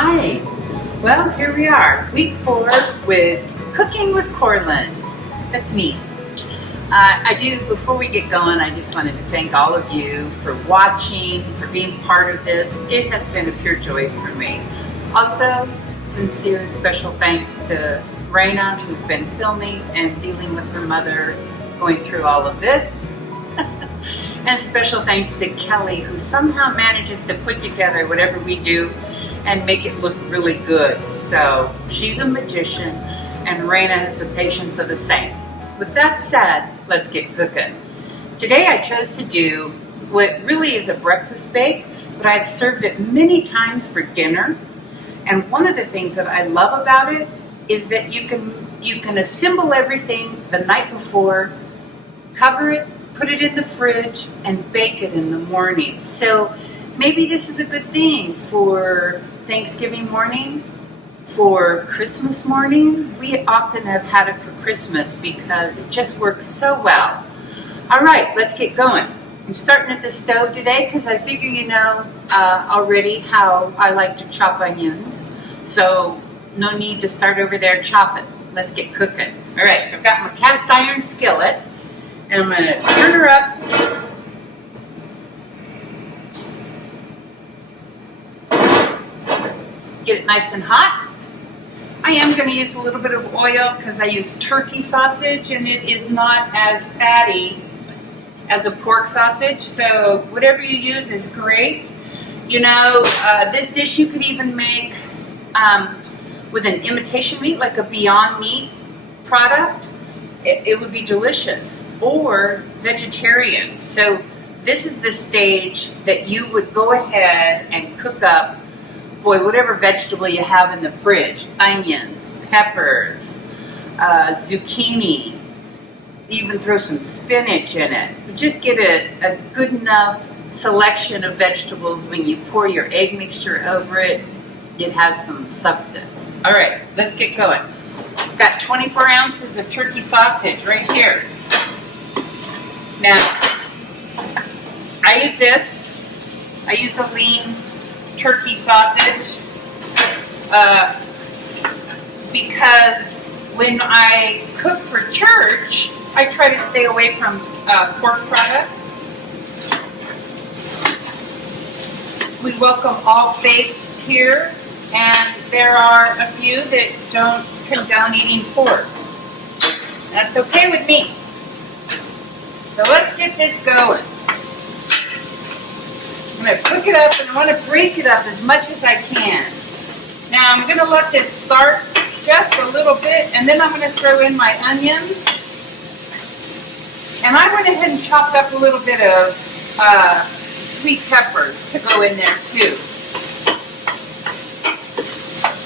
Hi. Well, here we are, week 4 with Cooking with Corlan. That's me. Before we get going, I just wanted to thank all of you for watching, for being part of this. It has been a pure joy for me. Also, sincere and special thanks to Raina, who's been filming and dealing with her mother going through all of this. And special thanks to Kelly, who somehow manages to put together whatever we do and make it look really good. So she's a magician, and Raina has the patience of a saint. With that said, let's get cooking. Today I chose to do what really is a breakfast bake, but I've served it many times for dinner. And one of the things that I love about it is that you can assemble everything the night before, cover it, put it in the fridge, and bake it in the morning. So maybe this is a good thing for Thanksgiving morning, for Christmas morning. We often have had it for Christmas because it just works so well. All right, let's get going. I'm starting at the stove today because I figure you know already how I like to chop onions. So no need to start over there chopping. Let's get cooking. All right, I've got my cast iron skillet. And I'm going to turn her up. Get it nice and hot. I am going to use a little bit of oil because I use turkey sausage and it is not as fatty as a pork sausage. So whatever you use is great. You know, this dish you could even make with an imitation meat, like a Beyond Meat product. It would be delicious, or vegetarian. So this is the stage that you would go ahead and cook up, whatever vegetable you have in the fridge. Onions, peppers, zucchini, even throw some spinach in it. But just get a good enough selection of vegetables. When you pour your egg mixture over it, it has some substance. All right, let's get going. Got 24 ounces of turkey sausage right here. Now, I use this. I use a lean turkey sausage because when I cook for church, I try to stay away from pork products. We welcome all faiths here, and there are a few that don't condone eating pork. That's okay with me. So let's get this going. I'm going to cook it up, and I want to break it up as much as I can. Now I'm going to let this start just a little bit, and then I'm going to throw in my onions. And I went ahead and chopped up a little bit of sweet peppers to go in there too.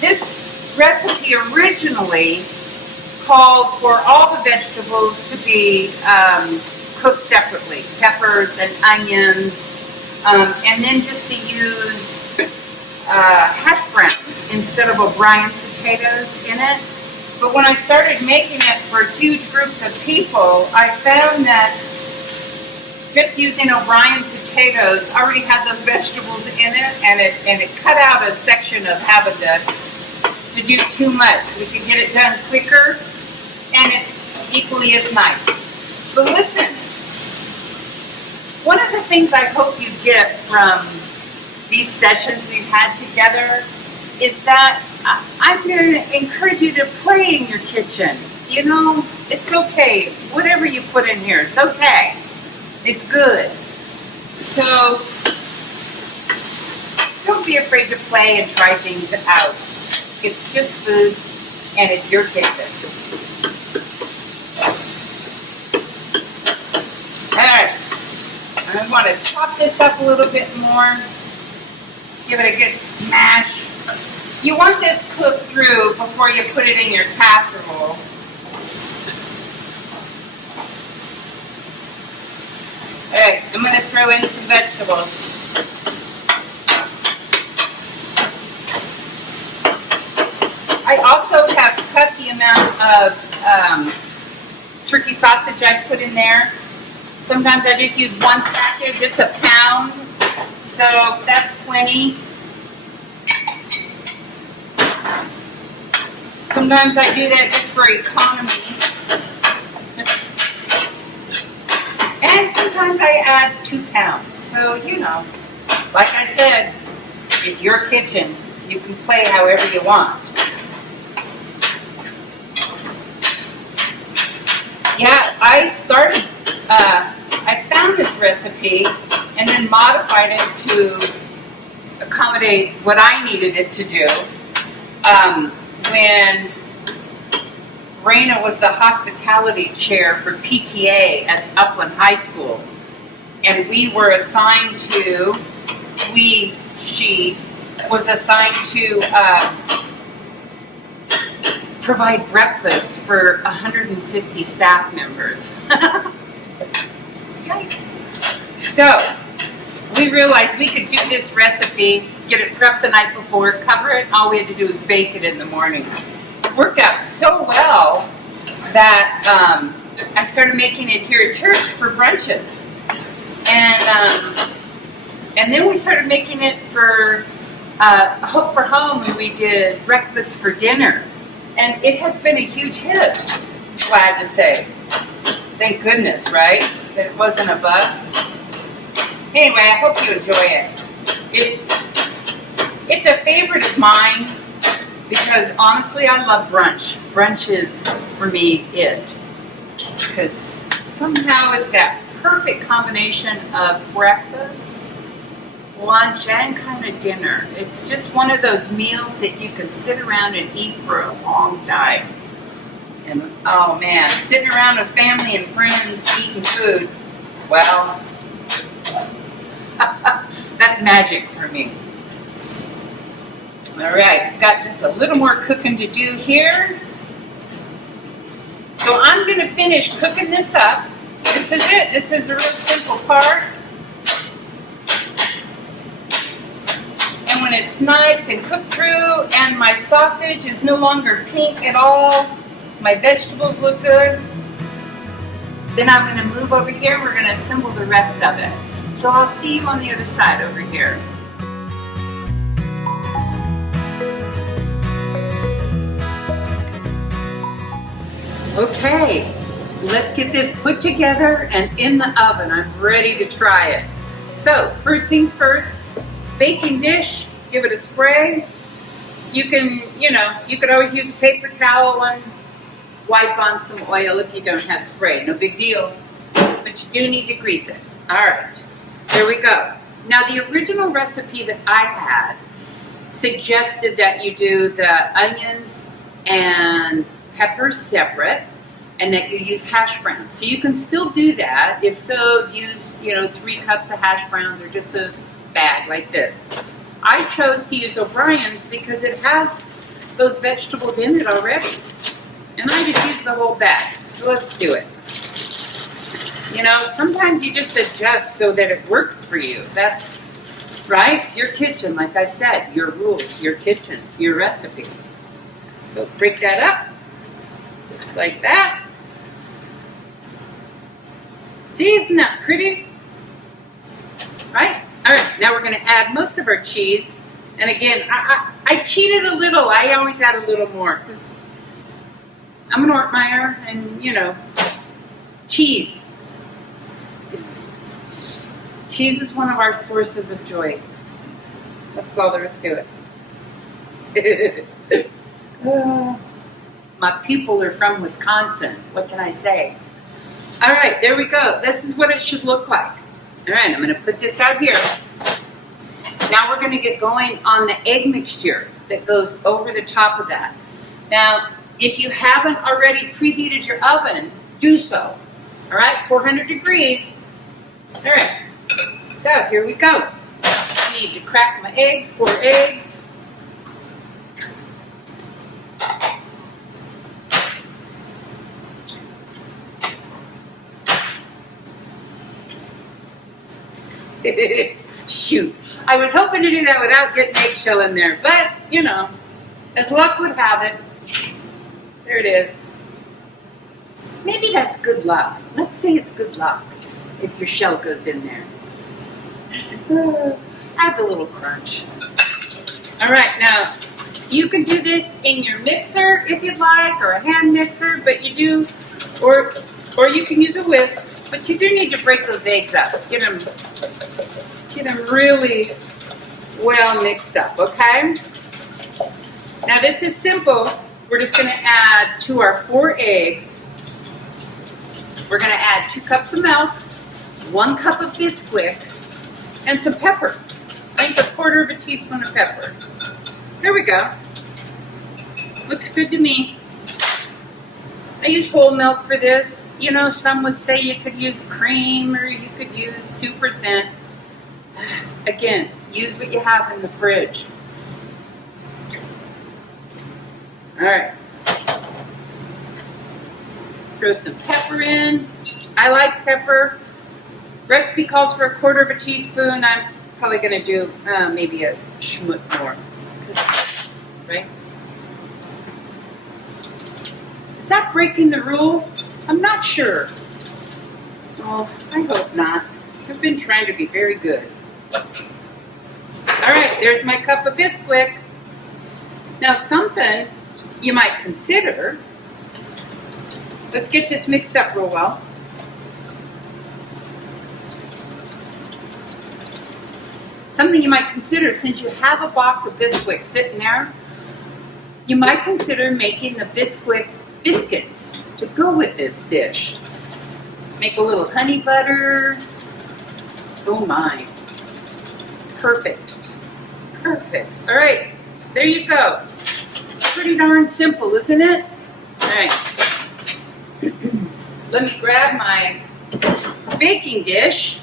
This recipe originally called for all the vegetables to be cooked separately, peppers and onions, and then just to use hash browns instead of O'Brien potatoes in it. But when I started making it for huge groups of people, I found that just using O'Brien potatoes already had those vegetables in it, and it cut out a section of having to do too much. We can get it done quicker, and it's equally as nice. But listen, one of the things I hope you get from these sessions we've had together is that I'm going to encourage you to play in your kitchen. You know, it's okay. Whatever you put in here, it's okay. It's good. So don't be afraid to play and try things out. It's just food, and it's your kitchen. Alright, I want to chop this up a little bit more. Give it a good smash. You want this cooked through before you put it in your casserole. Alright, I'm going to throw in some vegetables. I also have cut the amount of turkey sausage I put in there. Sometimes I just use one package. It's a pound, so that's plenty. Sometimes I do that just for economy. And sometimes I add 2 pounds. So, like I said, it's your kitchen. You can play however you want. Yeah, I found this recipe and then modified it to accommodate what I needed it to do. When Raina was the hospitality chair for PTA at Upland High School, and she was assigned to provide breakfast for 150 staff members. Yikes. So, we realized we could do this recipe, get it prepped the night before, cover it, and all we had to do was bake it in the morning. It worked out so well that I started making it here at church for brunches. And then we started making it for Hope for Home, and we did breakfast for dinner. And it has been a huge hit, glad to say. Thank goodness, right? That it wasn't a bust. Anyway, I hope you enjoy it. It's a favorite of mine because honestly, I love brunch. Brunch is, for me, it. Because somehow it's that perfect combination of breakfast, lunch, and kind of dinner. It's just one of those meals that you can sit around and eat for a long time. And oh man, sitting around with family and friends eating food, well, that's magic for me. All right, got just a little more cooking to do here. So I'm going to finish cooking this up. This is it. This is the real simple part. And when it's nice and cooked through and my sausage is no longer pink at all, my vegetables look good, then I'm going to move over here and we're going to assemble the rest of it. So I'll see you on the other side over here. Okay, let's get this put together and in the oven. I'm ready to try it. So, first things first, baking dish, give it a spray. You could always use a paper towel and wipe on some oil if you don't have spray. No big deal, but you do need to grease it. All right, there we go. Now, the original recipe that I had suggested that you do the onions and peppers separate and that you use hash browns. So you can still do that. If so, use 3 cups of hash browns or just a bag like this. I chose to use O'Brien's because it has those vegetables in it already. And I just use the whole bag. So let's do it. Sometimes you just adjust so that it works for you. That's right. It's your kitchen, like I said. Your rules, your kitchen, your recipe. So break that up. Just like that. See, isn't that pretty? Right? All right, now we're going to add most of our cheese. And again, I cheated a little. I always add a little more because I'm an Ortmeyer and, cheese. Cheese is one of our sources of joy. That's all there is to it. My people are from Wisconsin. What can I say? All right, there we go. This is what it should look like. All right, I'm going to put this out here. Now we're going to get going on the egg mixture that goes over the top of that. Now, if you haven't already preheated your oven, do so. All right, 400 degrees. All right, so here we go. I need to crack my eggs, 4 eggs. Shoot. I was hoping to do that without getting eggshell in there, but, as luck would have it, there it is. Maybe that's good luck. Let's say it's good luck if your shell goes in there. Adds a little crunch. All right, now, You can do this in your mixer if you'd like, or a hand mixer, but you do, or you can use a whisk, but you do need to break those eggs up. Get them really well mixed up, okay? Now this is simple. We're just gonna add to our 4 eggs, we're gonna add 2 cups of milk, 1 cup of Bisquick, and some pepper. I think 1/4 teaspoon of pepper. There we go. Looks good to me. I use whole milk for this. You know, some would say you could use cream or you could use 2%. Again, use what you have in the fridge. All right. Throw some pepper in. I like pepper. Recipe calls for 1/4 teaspoon. I'm probably going to do maybe a schmut more. Right? Is that breaking the rules? I'm not sure. Oh, I hope not. I've been trying to be very good. All right, there's my cup of Bisquick. Now something you might consider, let's get this mixed up real well. Something you might consider, since you have a box of Bisquick sitting there, you might consider making the Bisquick biscuits to go with this dish. Make a little honey butter. Oh my. Perfect. Perfect. All right, there you go. Pretty darn simple, isn't it? All right. Let me grab my baking dish.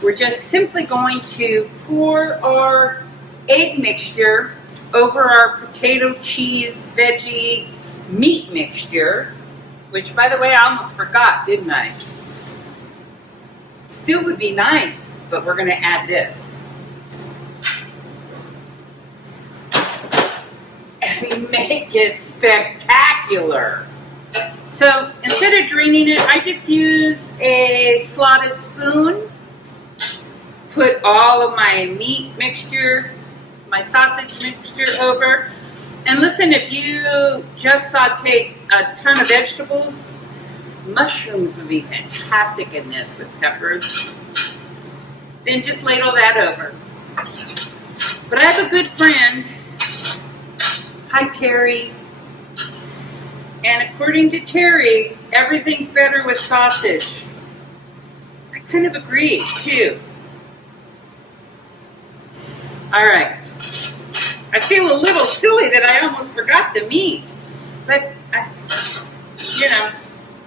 We're just simply going to pour our egg mixture over our potato, cheese, veggie, meat mixture, which, by the way, I almost forgot, didn't I? Still would be nice, but we're going to add this. And make it spectacular. So instead of draining it, I just use a slotted spoon. Put all of my meat mixture, my sausage mixture over. And listen, if you just sauteed a ton of vegetables, mushrooms would be fantastic in this with peppers. Then just ladle that over. But I have a good friend, hi Terry, and according to Terry, everything's better with sausage. I kind of agree too. All right. I feel a little silly that I almost forgot the meat, but you know,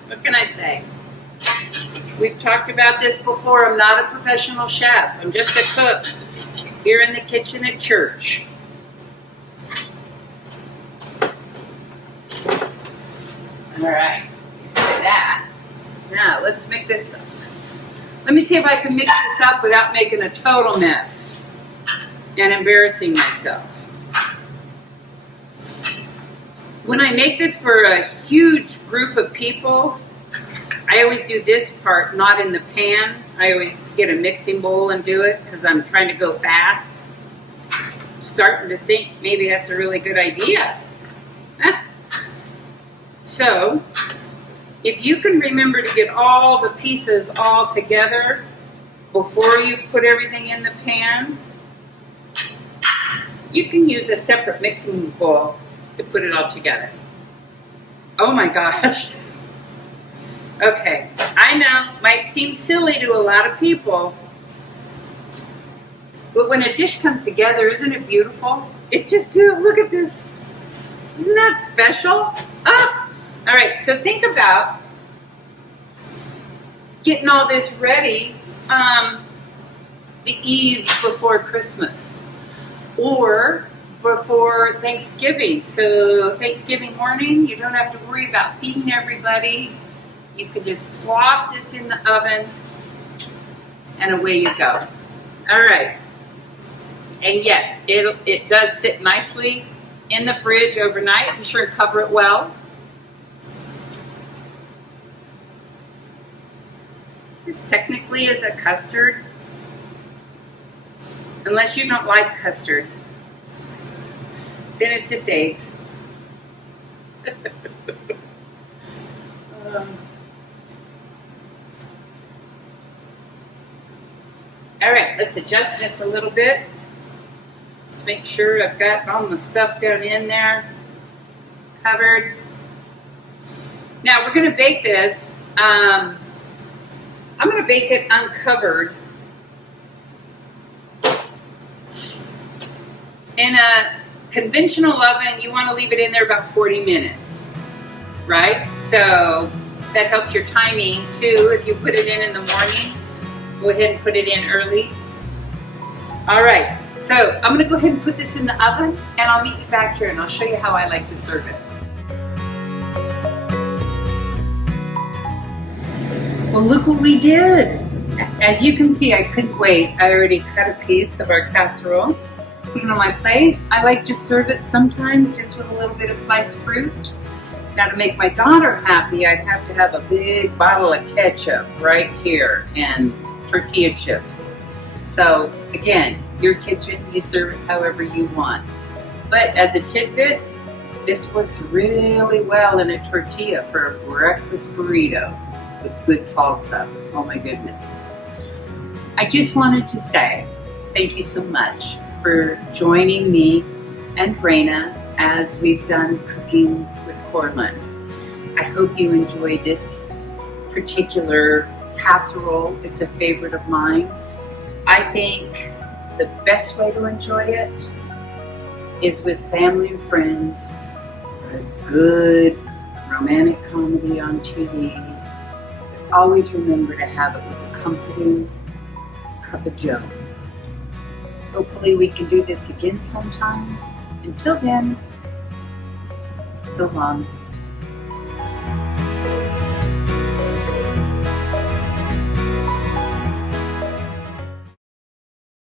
what can I say? We've talked about this before. I'm not a professional chef. I'm just a cook here in the kitchen at church. All right, look at that. Now let's make this up. Let me see if I can mix this up without making a total mess and embarrassing myself. When I make this for a huge group of people, I always do this part not in the pan. I always get a mixing bowl and do it because I'm trying to go fast. I'm starting to think maybe that's a really good idea. Huh? So, if you can remember to get all the pieces all together before you put everything in the pan, you can use a separate mixing bowl to put it all together. Oh my gosh. Okay, I know, might seem silly to a lot of people, but when a dish comes together, isn't it beautiful? It's just beautiful. Look at this. Isn't that special? Ah! All right, so think about getting all this ready the eve before Christmas or before Thanksgiving. So Thanksgiving morning, you don't have to worry about feeding everybody. You can just plop this in the oven and away you go. All right. And yes, it does sit nicely in the fridge overnight. Be sure to cover it well. This technically is a custard, unless you don't like custard. then it's just eggs. All right, let's adjust this a little bit. Let's make sure I've got all my stuff down in there covered. Now we're going to bake this. I'm going to bake it uncovered in a conventional oven. You want to leave it in there about 40 minutes, right? So that helps your timing too. If you put it in the morning, go ahead and put it in early. All right, so I'm going to go ahead and put this in the oven, and I'll meet you back here and I'll show you how I like to serve it. Well, look what we did. As you can see, I couldn't wait. I already cut a piece of our casserole, put it on my plate. I like to serve it sometimes just with a little bit of sliced fruit. Now, to make my daughter happy, I'd have to have a big bottle of ketchup right here and tortilla chips. So again, your kitchen, you serve it however you want. But as a tidbit, this works really well in a tortilla for a breakfast burrito with good salsa. Oh my goodness. I just wanted to say thank you so much for joining me and Raina as we've done Cooking with Corlan. I hope you enjoy this particular casserole. It's a favorite of mine. I think the best way to enjoy it is with family and friends, or a good romantic comedy on TV. But always remember to have it with a comforting cup of joe. Hopefully we can do this again sometime. Until then, so long.